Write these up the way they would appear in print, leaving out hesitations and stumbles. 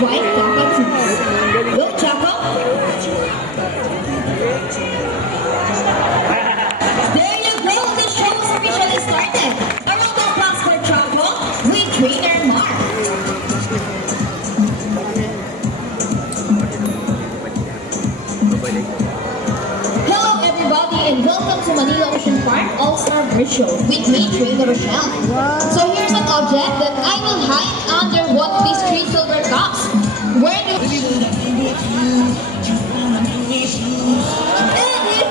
White cockatoos. Go, Choco. There you go. The show is officially started. A round of applause for Choco with trainer Mark. Hello, everybody, and welcome to Manila Ocean Park All-Star Bridge Show with me, Trainer Rochelle. So here's an object that I will hide under one of these 3 silver cups. Where do and we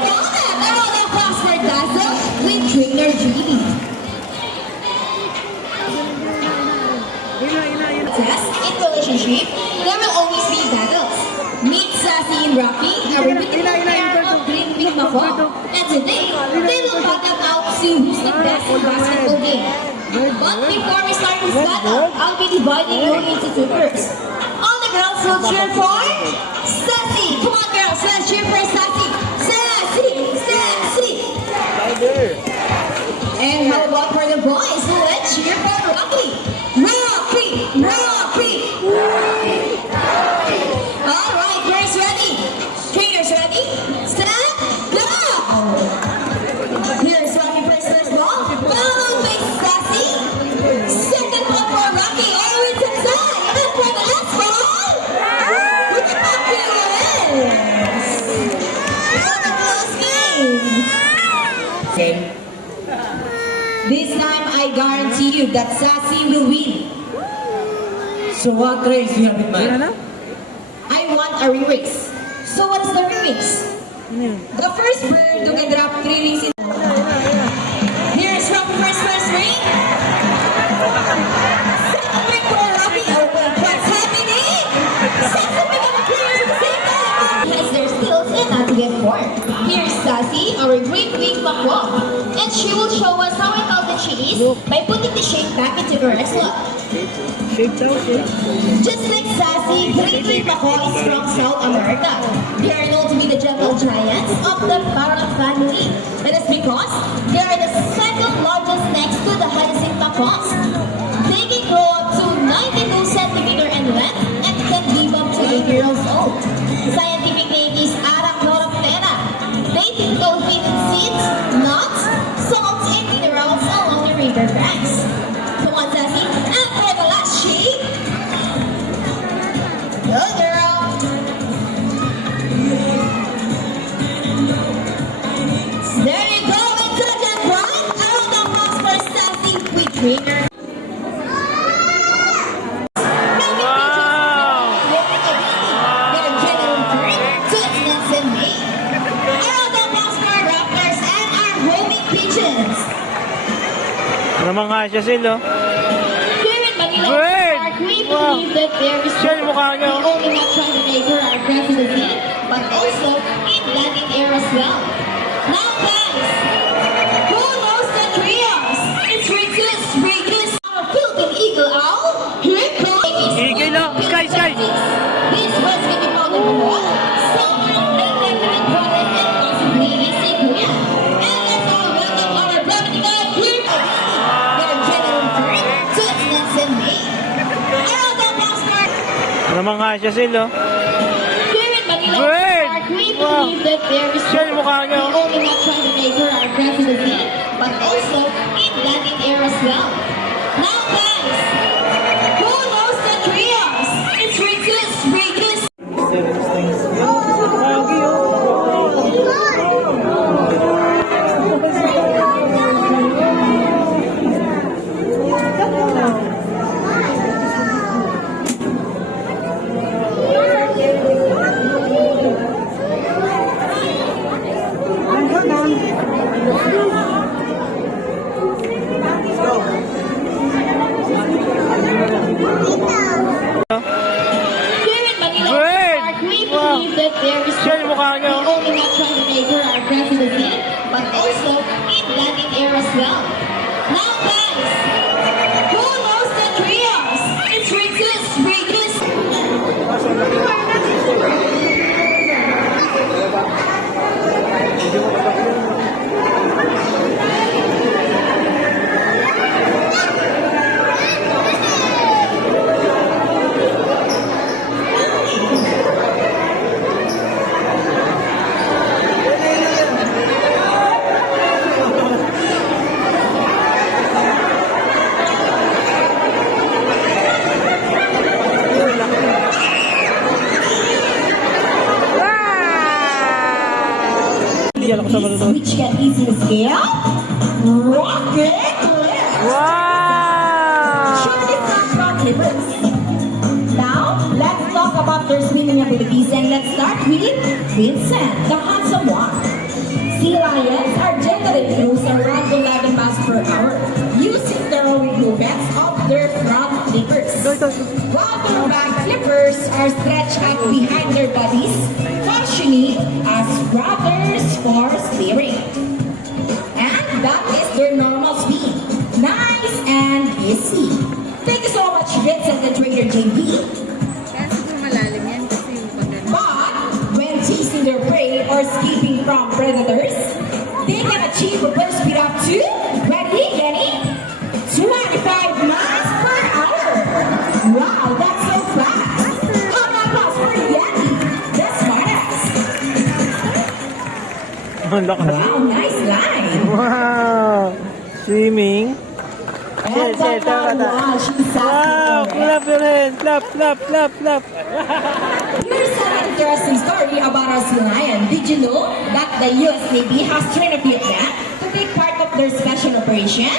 found it! A round of applause for Dazzle with Trainer G. Yes, in relationship, there will always be battles. Meet Sassy and Rocky, a repeated pair of Green Pink Mako. And today, they will battle out to see who's the best in basketball game. But before we start this battle, I'll be dividing you into 2 groups. On the ground, so cheer for Sassy. Come on, girls, let's cheer for Sassy. Sassy, Sassy. And how about for the boys? Let's cheer for Rocky. Rocky, Rocky. All right, girls ready? Trainers ready? Stand, go! Here's Rocky first ball. Followed by Sassy. Second ball for Rocky. All the way to the side. And for the last ball, Rocky wins. What a close game. This time, I guarantee you that Sassy will win. So what race you have in mind? I want a remix. So what is the remix? The first bird to get drop 3 rings in. Here's Rocky first ring. Second ring for Rocky. Oh wait, what's happening? Second ring of the players at the same time. Yes, their skills and not to get bored. Here's Sassy, our great big Mako. And she will show us how intelligent she is by putting the shape back into her slot. Just like Sassy, Great Big Mako is from South America. They are known to be the gentle giants of the parrot family. That is because they are the second largest next to the hyacinth macaws. They can grow up to 92 centimeters in length and can live up to 8 years old. The scientific name is Arachnoroptera. They think they'll feed on seeds, nuts, salts, and minerals along the river banks. Come on, Sassy. And for the last shape, go girl! There you go, it's such a fun! A round of applause for Sassy with trainer. Their general turn to its Nelson May. A round of applause for our Raptors and our homing pigeons. Namangha siya sila. Here in Manila Park, we believe that there is Siya yung mukha niya. not only not trying to make her our presidency, but also in Latin era as well. Now guys, who knows the trios? It's Regus, our Philippine Eagle Owl. Here comes Eagle Owl, Sky. These words can be found in the wall. Someone definitely wanted and possibly is a Kuya. And let's all welcome our revenue guy here. Their general turn to its Nelson May. A round of applause for Namangha siya sila. here in Manila Park, we believe that there is Siya yung mukha niya. not only not trying to make her our presidency, but also in Latin era as well. Now guys, who knows the trios? It's Regus. Here in Manila Park, we believe that there is Siya yung mukha niya. not only not trying to make her our presidency, but also in Latin era as well. Now guys, who knows the trios? It's Regus. manonood. which can easily scale rocket cliffs. Wow! Surely not rock cliffs. Now, let's talk about their swimming abilities and let's start with Vincent, the handsome one. Sea lions are generally cruise around 11 miles per hour using the rowing movements of their front flippers. While their back flippers are stretched out behind their bodies, functioning as rudders for steering. And that is their normal speed. Nice and easy. Thank you so much, Vincent and Trainer JB. Kaya siguro malalim yan kasi yung pag But when chasing their prey or escaping from predators, they can achieve a burst speed up to, ready, Jenny? 25 miles per hour. Wow, that's so fast. How about applause for Yanni, the smartest? Ang lakas. Wow, nice line. Wow! Swimming. And that one, wow, she's Wow! sassy. Clap your hands! Clap, clap, clap, clap! Here's an interesting story about our sea lion. Did you know that the US Navy has trained a few of them to take part of their special operation?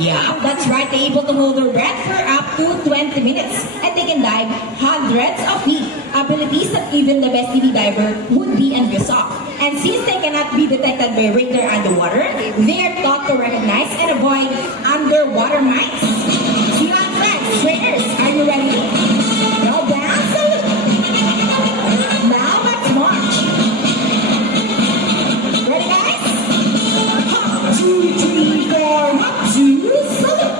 Yeah, that's right. They're able to hold their breath for up to 20 minutes. And they can dive hundreds of feet. Abilities that even the best TV diver would be envious of. And since they cannot be detected by radar underwater, they are taught to recognize and avoid underwater mines. Sea lion friends, trainers, are you ready? Well done, salute. Now let's march. Ready, guys? Hop, 2, 3, 4, hop, 2, salute.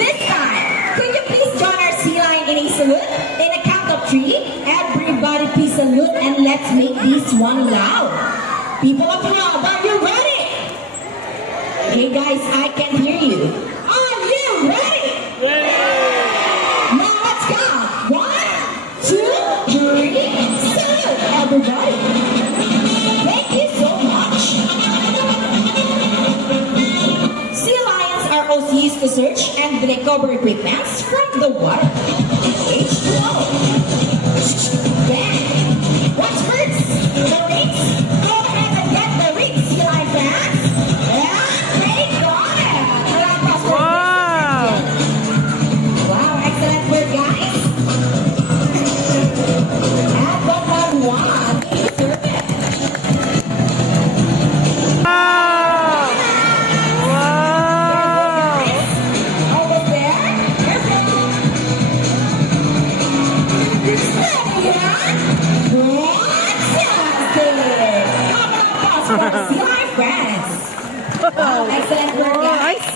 This time, could you please join our sea lion in a salute? In a count of 3, everybody please salute and let's make this one loud. People of love, are you ready? Hey guys, I can hear you. Are you ready? Now let's count. 1, 2, 3, salute everybody. Thank you so much. Sea lions are also used to search and recover equipment from the water. H2O. Then, what's first? The rings? Go ahead and get the rings, sea lion fans. And they got it. Wow! Wow, excellent work, guys. And one, you deserve it. Wow! Wow! Almost there. Perfect. Steady on. Fantastic. How about applause for our sea lion friends? Wow, excellent work, guys.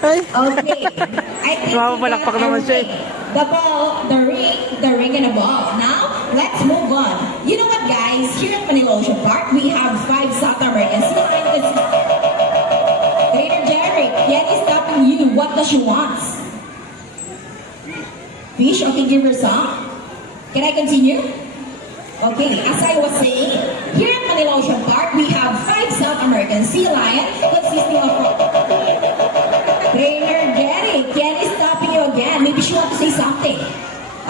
Okay. I think Mapapalakpak we got naman siya eh. everything. The ball, the ring, and the ball. Now, let's move on. You know what, guys? Here at Manila Ocean Park, we have 5 South American sea lions. Trainer Jerry, Yenny's stopping you. What does she want? Fish? Okay, give her some. Can I continue? Okay, as I was saying, here at Manila Ocean Park, we have 5 South American sea lions consisting of Trainer Jerry. Kenny's stopping you again. Maybe she wants to say something.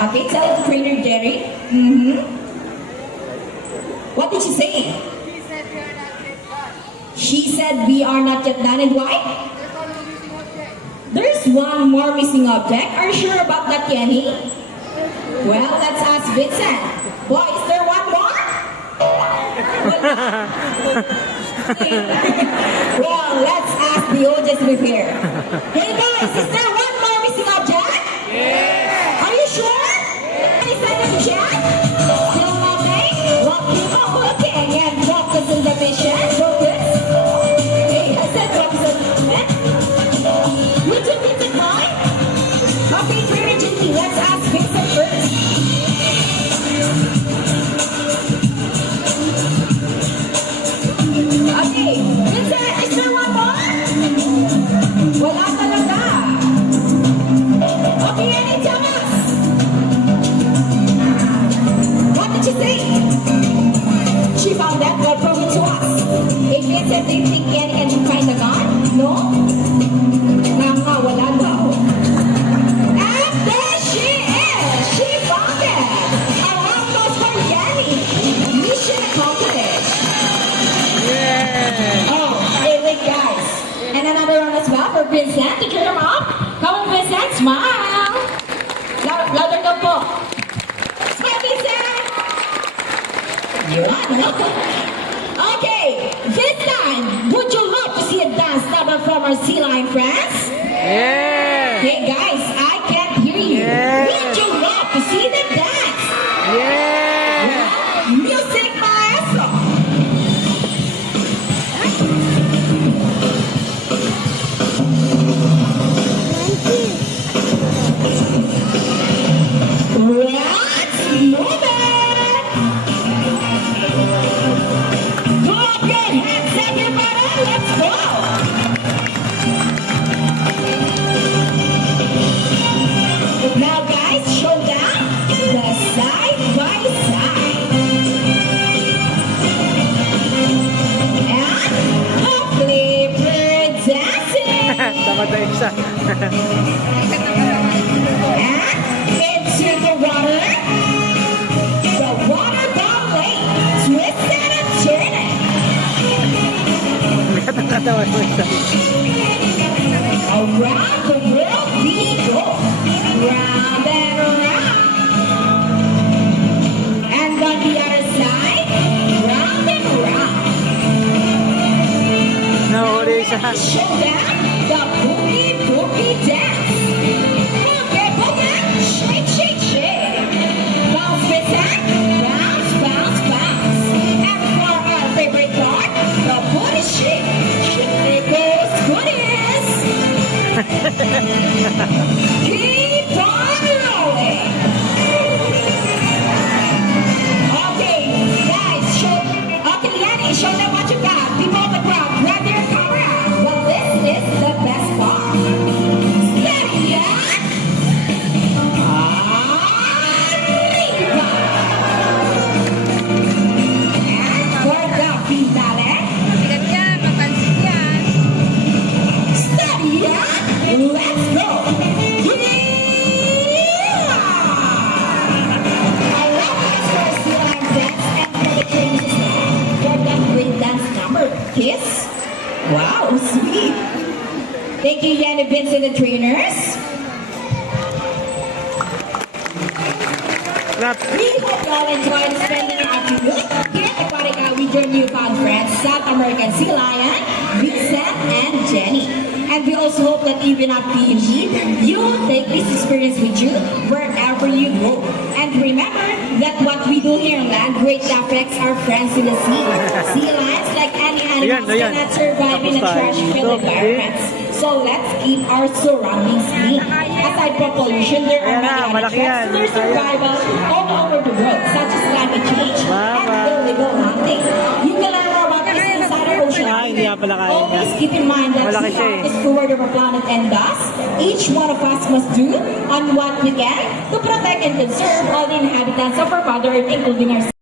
Okay, tell it to Trainer Jerry. What did she say? She said we are not yet done. And why? There's one more missing object. Are you sure about that, Kenny? Well, let's ask Vincent. Boy, is there one more? Well, let's ask the oldest with here. Hey guys, is there one more missing object? Yes. Are you sure? Any second check? Still nothing? Well, keep on looking and drop this in the mission. Drop this. Hey, I said drop this in the mission. You took it in mind? Okay, Trainer Jinky, let's ask Vincent first. Okay, Vincent, is there one more? Wala talaga. Okay, Annie, tell us. What did she say? She found that well proven to us. If Vincent didn't think Annie can find the gun, no? Nga, wala daw. And there she is! She found it! A round applause for Yanni! Mission accomplished! Okay, this time, would you love to see a dance number from our sea lion friends? Yeah! Hey guys, I can't hear you. Yeah. Would you love to see them dance? Yeah! Music maestro. Let's move it. Go up your hands, everybody. Let's go. Now guys, show down the side by side. And hopefully we're dancing. Dapat na isa. And into the water. The water ballet. Twist and turn it. Natatawa mo isa. Around the world we go. Round and round. And on the other side, round and round. Nahuli isa. Show them the boogie boogie dance. Boogie boogie, shake shake shake. Bounce with that, bounce bounce bounce. And for our favorite part, the booty shake. Shake goes goodies. Keep on rolling. Okay, guys, okay, Lenny, show them what you got. People in the crowd, grab their camera. Well, this is the best part. Steady, yeah? Arriba. And for the finale, Sikat yan, mapansin yan. steady, yeah? Let's go. I love this first line dance and for the changes for that great dance number. Kiss? Wow, sweet. Thank you, Yanni Vincent, the trainers. Clap. We hope you all enjoyed spending your afternoon here at Aquatica with your newfound friends, South American Sea Lion, Vincent, and Jenny. And we also hope that even after you leave, you will take this experience with you wherever you go. And remember that what we do here on land greatly affects our friends in the sea. Sea lions, like any animals, Ayan. cannot survive in a Tapos tayo trash-filled dito. environments. So let's keep our surroundings clean. Aside from pollution, there are Ayan na, many other malaki threats yan. to their survival all over the world, such as climate change and illegal hunting. You can learn more about this inside our ocean. Ah, hindi nga pala kaya Always niya. keep in mind that Malaki we siya are eh. the steward of our planet and thus, each one of us must do on what we can to protect and conserve all the inhabitants of our Mother Earth, including ourselves.